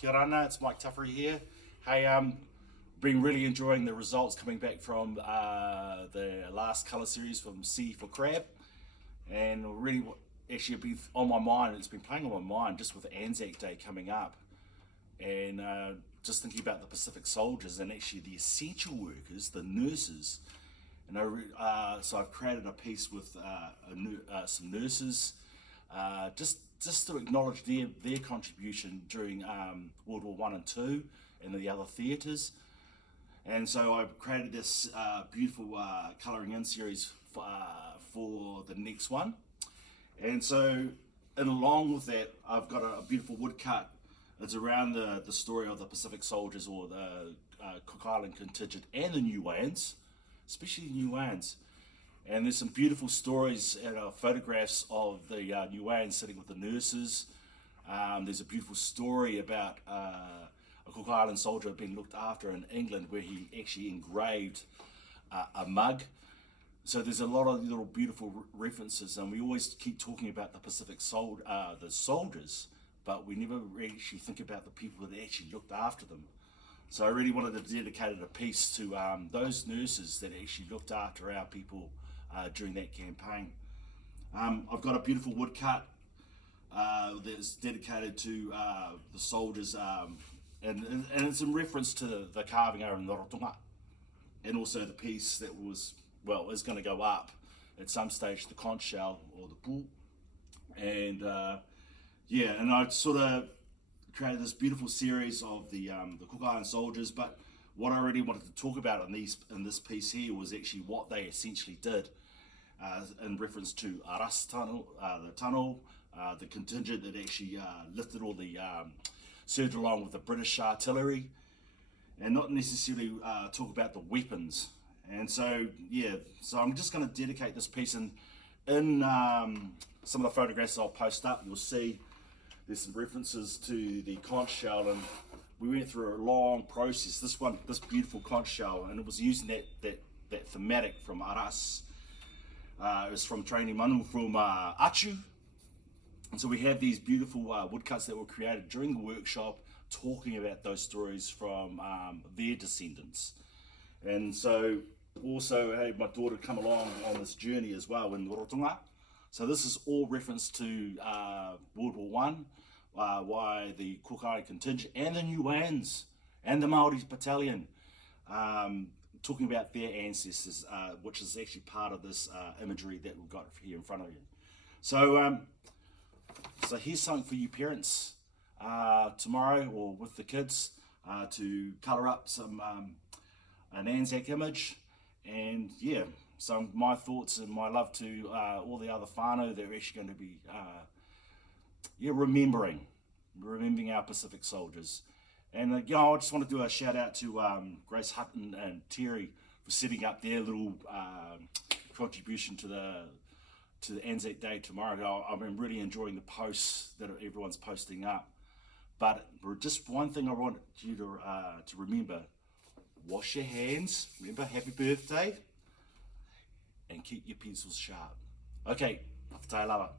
Kia rana, it's Mike Tuffs here. Hey, been really enjoying the results coming back from the last colour series from C for Crab, and really actually been on my mind. It's been playing on my mind just with ANZAC Day coming up, and just thinking about the Pacific soldiers and actually the essential workers, the nurses. And so I've created a piece with some nurses, just to acknowledge their contribution during World War I and II and the other theatres. And so I've created this beautiful colouring in series for the next one. And so, and along with that, I've got a beautiful woodcut. It's around the story of the Pacific soldiers, or the Cook Island contingent, and the Niueans, especially the Niueans. And there's some beautiful stories and photographs of the Niueans sitting with the nurses. There's a beautiful story about a Cook Island soldier being looked after in England, where he actually engraved a mug. So there's a lot of little beautiful references, and we always keep talking about the Pacific the soldiers, but we never really actually think about the people that actually looked after them. So I really wanted to dedicate a piece to those nurses that actually looked after our people during that campaign. I've got a beautiful woodcut that's dedicated to the soldiers, and it's in reference to the carving over in Norotonga, and also the piece that is going to go up at some stage, the conch shell or the pool. And and I sort of created this beautiful series of the Cook Island soldiers, but what I really wanted to talk about in this piece here was actually what they essentially did in reference to Aras tunnel, the contingent that actually lifted all the served along with the British artillery, and not necessarily talk about the weapons. And so so I'm just going to dedicate this piece, and in some of the photographs I'll post up, you'll see there's some references to the conch shell, and we went through a long process. This beautiful conch shell, and it was using that thematic from Aras. It was from Training Manu from Achu. And so we have these beautiful woodcuts that were created during the workshop, talking about those stories from their descendants. And so also I had my daughter come along on this journey as well in Norotonga. So this is all reference to World War I, why the Cook Island contingent and the Niueans and the Māori battalion, talking about their ancestors, which is actually part of this imagery that we've got here in front of you. So, so here's something for you parents tomorrow, or with the kids, to colour up an ANZAC image. And so my thoughts and my love to all the other whānau that are actually going to be remembering our Pacific soldiers. And I just want to do a shout out to Grace Hutton and Terry for setting up their little contribution to the ANZAC Day tomorrow. I've been really enjoying the posts that everyone's posting up. But just one thing I want you to remember: wash your hands. Remember, happy birthday, and keep your pencils sharp. Okay, whakatau lava.